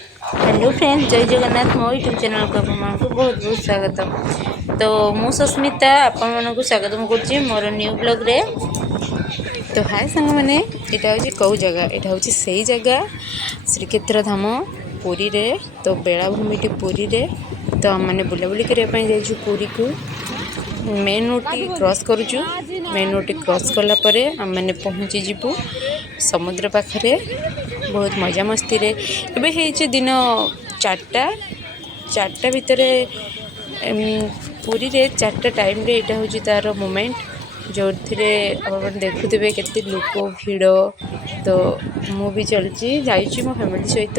Hello friends, जय जगन्नाथ। मो YouTube channel को आपको बहुत बहुत स्वागत। तो मु सस्मिता आपण को स्वागत करुच्ची मोर न्यू ब्लॉग रे। तो हाय सांग मैंने यहाँ हूँ कौ जगह, यहाँ हूँ से ही जगह श्रीक्षेत्र धाम पुरी रे। तो बेलाभूमिटी पुरी रे। तो आम मैंने बुलाबुली करने जाइए पुरी को। मेन रोड टी क्रॉस करुचु। मेन रोड टी क्रॉस कलापर आम मैंने पहुँची जीवु समुद्र पाखरे। बहुत मजा मस्ती रे एबे हे दिन 4टा भितर पुरी रे 4टा टाइम रे यहाँ हूँ तार मोमेंट जो थे आप देखुवे के लोक भिड़। तो मु भी चलची जाइए मो फैमिली सहित।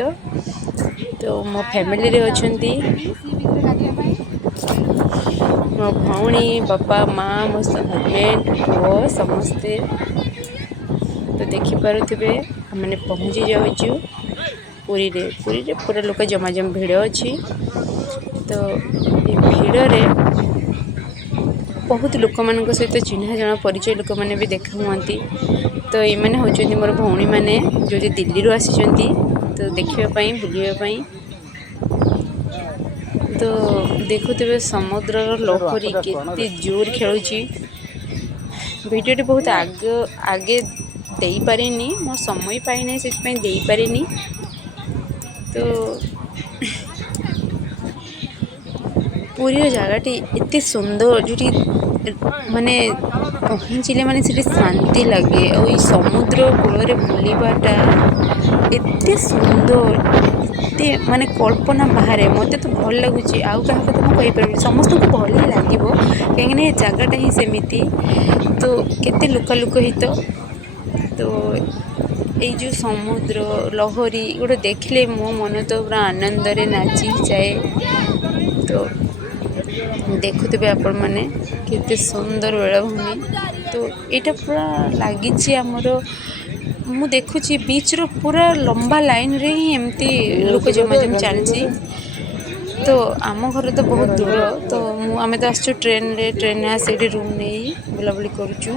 तो मो फैमिली रे अछंती मो भौणी बापा माँ मो हजबैंड पुओ समस्ते। तो देखिपे मैंने पहुँची जाऊँ पुरी रे। पुरी रे पूरा लोक जमाजम भिड़ अच्छी। तो ये भिड़ रे बहुत लोक मान सहित चिन्ह जना परिचय लोक मैंने भी देखा हुआ। तो ये मैंने होचंदी मोर भौणी मैंने जो दिल्ली रू आसी तो देखापी बुलापी। तो देखुवे समुद्र लहरी केते जोर खेलुची। वीडियोटी बहुत आगे दे पारे मो समय पाई से दे पारे। तो पुरी जगहटी एत सुंदर जो माने पहुँचले माने से शांति लगे। और समुद्र कूल बुलवाटा एत सुंदर एत माने कल्पना बाहर मत तो भल लगुच। आउ क्या तो मुझे कहीपर समस्त को भल ही लगे कहीं जगहटा ही सेमिति। तो केते लुकालुक हित। तो ये जो समुद्र लहरी गोटे देखले मो मन तो पूरा आनंद रे नाची जाए। तो देखुवे आपण मैंने केते सुंदर बेलाभूमि। तो यहाँ पूरा लगी आमर मु देखुची बीच रो पूरा लंबा लाइन रे ही एमती लोक जमाजम चलती। तो आम घर तो बहुत दूर। तो आम तो आसचु ट्रेन रे। ट्रेन आसे रूम नहीं बुलाबुली करुचु।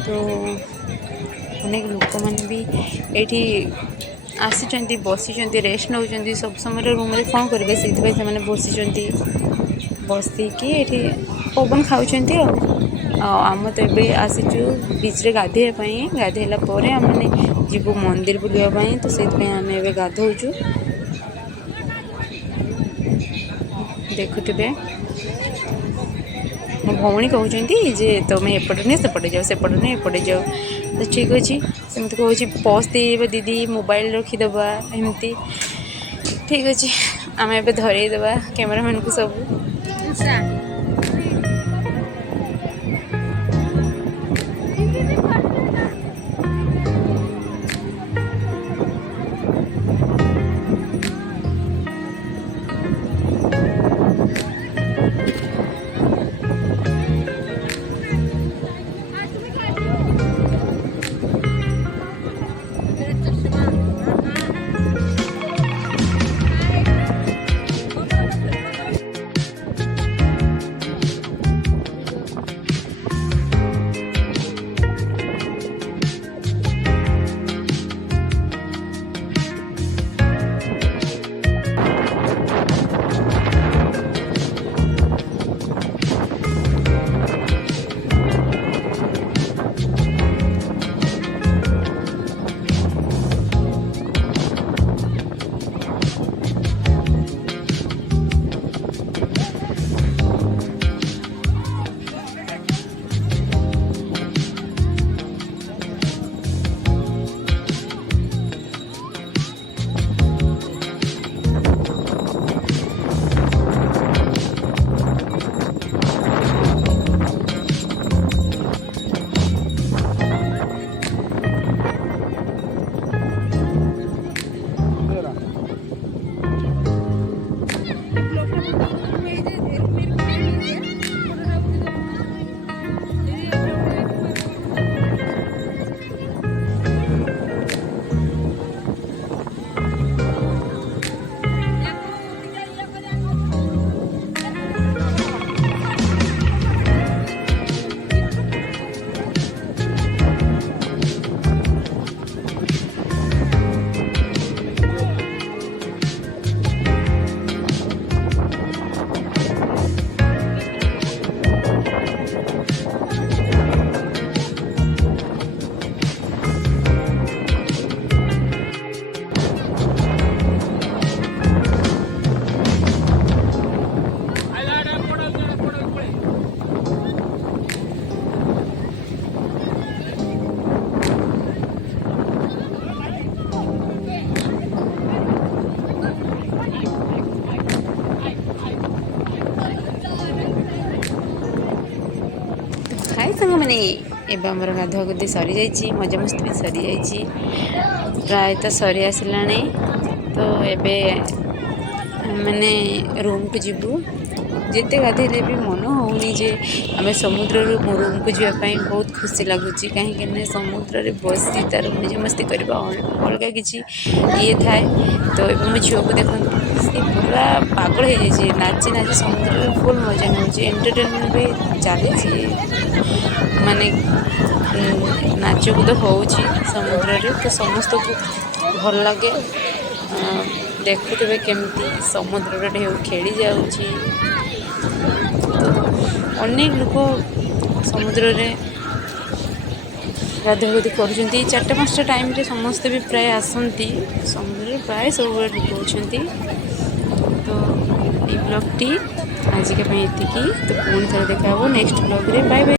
तो अनेक लोक मैंने भी ये आसी बसी रेस्ट नौ सब समय रूम में कौन करेंगे से बसी बसिकी ये पवन खाऊँ। आम तो ये आसीचु बीच रे गाधेवाई। गाधेला आम जीवु मंदिर बुलापी। तो से आम ए गाधौचु। देखुवे मो भौणी कहते जे तुम्हें एपटे नहीं सेपटे जाओ, सेपटे नहीं एपटे जाओ। तो ठीक अच्छे सेमती कहूँ पस दे दीदी मोबाइल रखीदबा एमती। ठीक अच्छे आम ए धरईदबा कैमेरामैन को सब। ମର୍ଣ୍ଣିଂ। ଏବେ ଆମର ଗାଧୁଆ ଗାଧି ସରିଯାଇଛି, ମଜାମସ୍ତି ବି ସରିଯାଇଛି, ପ୍ରାୟତଃ ସରି ଆସିଲାଣି। ତ ଏବେ ମାନେ ରୁମ୍କୁ ଯିବୁ। ଯେତେ ଗାଧେଇଲେ ବି ମନ ହେଉନି ଯେ ଆମେ ସମୁଦ୍ରରୁ ରୁମ୍କୁ ଯିବା ପାଇଁ। ବହୁତ ଖୁସି ଲାଗୁଛି, କାହିଁକିନା ସମୁଦ୍ରରେ ବସି ତା'ର ମଜାମସ୍ତି କରିବା ଅଲଗା କିଛି ଇଏ ଥାଏ। ତ ଏବେ ମୋ ଝିଅକୁ ଦେଖନ୍ତୁ, ସେ ପୁରା ପାଗଳ ହେଇଯାଇଛି, ନାଚି ନାଚି ସମୁଦ୍ରରେ ଫୁଲ୍ ମଜା ନେଉଛି। ଏଣ୍ଟରଟେନମେଣ୍ଟ ବି ଚାଲିଛି, ମାନେ ନାଚକୁଦ ହେଉଛି ସମୁଦ୍ରରେ। ତ ସମସ୍ତଙ୍କୁ ଭଲ ଲାଗେ। ଦେଖୁଥିବେ କେମିତି ସମୁଦ୍ରର ଢେଉ ଖେଳି ଯାଉଛି। ତ ଅନେକ ଲୋକ ସମୁଦ୍ରରେ ଗାଧୁଆଗାଧି କରୁଛନ୍ତି। 4ଟା-5ଟା ଟାଇମ୍ରେ ସମସ୍ତେ ବି ପ୍ରାୟ ଆସନ୍ତି ସମୁଦ୍ରରେ, ପ୍ରାୟ ସବୁବେଳେ ଲୋକ ଅଛନ୍ତି। ତ ଏଇ ବ୍ଲଗ୍ଟି ଆଜିକା ପାଇଁ ଏତିକି। ତ ପୁଣି ଥରେ ଦେଖା ହେବ ନେକ୍ସଟ ବ୍ଲଗ୍ରେ। Bye bye.